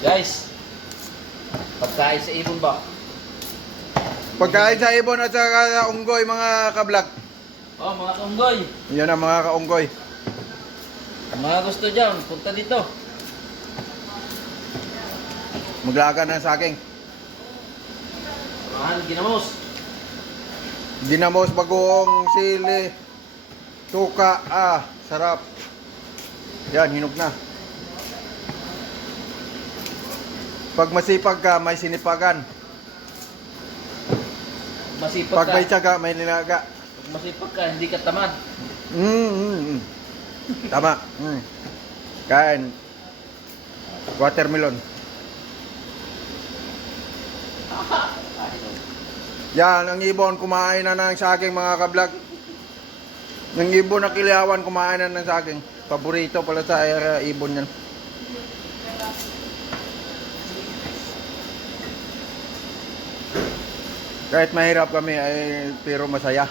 Guys, pagkain sa ibon ba? Pagkain sa ibon at sa unggoy mga kablak. Oh, mga kaunggoy. Yan ang mga kaunggoy. Mga gusto dyan, punta dito. Maglaga ng saging. Mahal, ginamos. Dinamos, bagoong, sili, suka, sarap. Yan, hinog na. Pag masipag ka, may sinipagan. Masipag Pag ka. may tiyaga, may nilaga. Pag masipag ka, hindi ka tamad. Tama. Kain. Watermelon. Yan, ang ibon kumain na ng saging mga kablog. Ang ibon na kiliawan kumain na ng saging. Paborito pala sa ibon yan. Kahit mahirap kami ay pero masaya.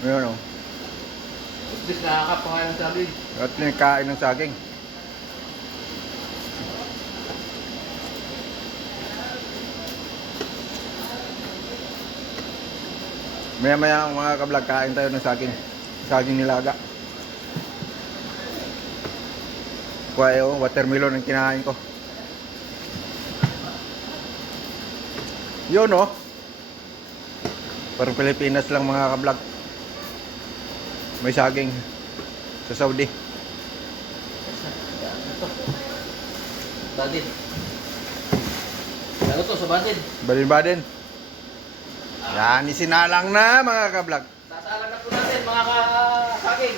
Ayun o. At least nakakapangalan ng saging. At kain ng saging. Maya-maya ang mga kablog, kain tayo ng saging. Saging nilaga. Kuha watermelon ang kinain ko. Yun oh. Parang Pilipinas lang mga kablog. May saging sa Saudi. Ano to? Badin. Ano to sa badin? Badin-badin. Yan, isinalang na mga kablog. Sasalang na po natin mga kasaging.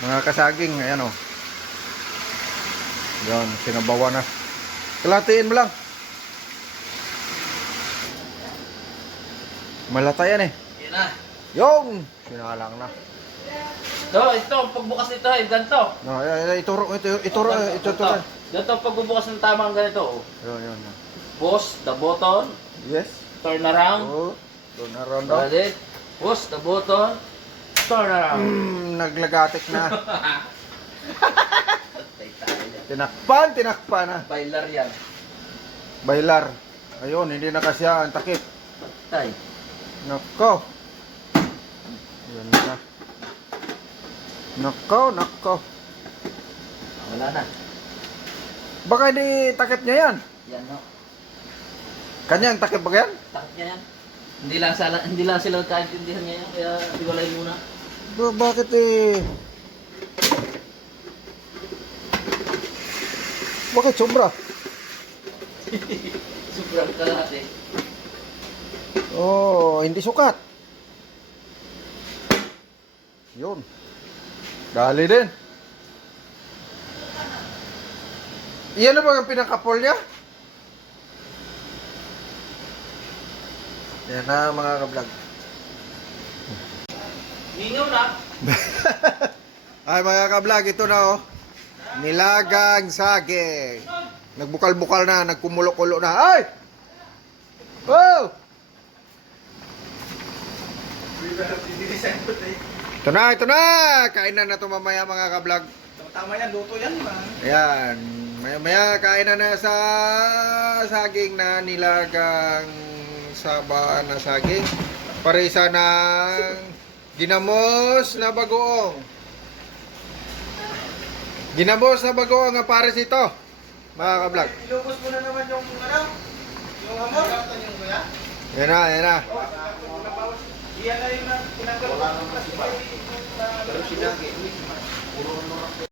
Mga kasaging, ayan oh. Yan, sinabawa na. Kalatiin mo lang. Malata yan eh. Yan na. Yung! Sinalang na. Ito, pagbukas nito ay ganito. No, ituro. Ganito pagbubukas ng tamang ganito. Yun. Push the button, Yes. turn around. Oh, turn around daw. Got it? Push the button, turn around. Naglagatik na. Tay tayo. Tinakpan na. Bailar yan. Bailar. Ayun, hindi na kasya ang takip. Tay. Nako. Yan na. Nako. Wala na. Baka hindi takip niya yan. Yan no. Kanya ang takip ba yan? Takot niya yan. Hindi lang sila kaintindihan ngayon, kaya tiwalayin muna. Bakit eh? Bakit sobra? Sobrang kalat eh. Oh, hindi sukat. Yun. Dali din. Iyan na ba ang pinakapol niya? Yan na mga kablog. Ningaw na. Ay mga kablog, ito na oh. Nilagang saging. Nagbukal-bukal na, nagkumulo-kulo na. Ay! Oh! Ito na. Kainan na ito mamaya mga kablog. Tama yan, luto yan man. Ayan. Maya kainan na sa saging na nilagang saba na saging. Parisa ng ginamos na bagoong. Ginamos na bagoong ang pares ito. Mga kablog. Ilubos mo na naman yung yung hamon. Yan na. Iyan na yung pinanggal. Wala naman si Pero sinagi.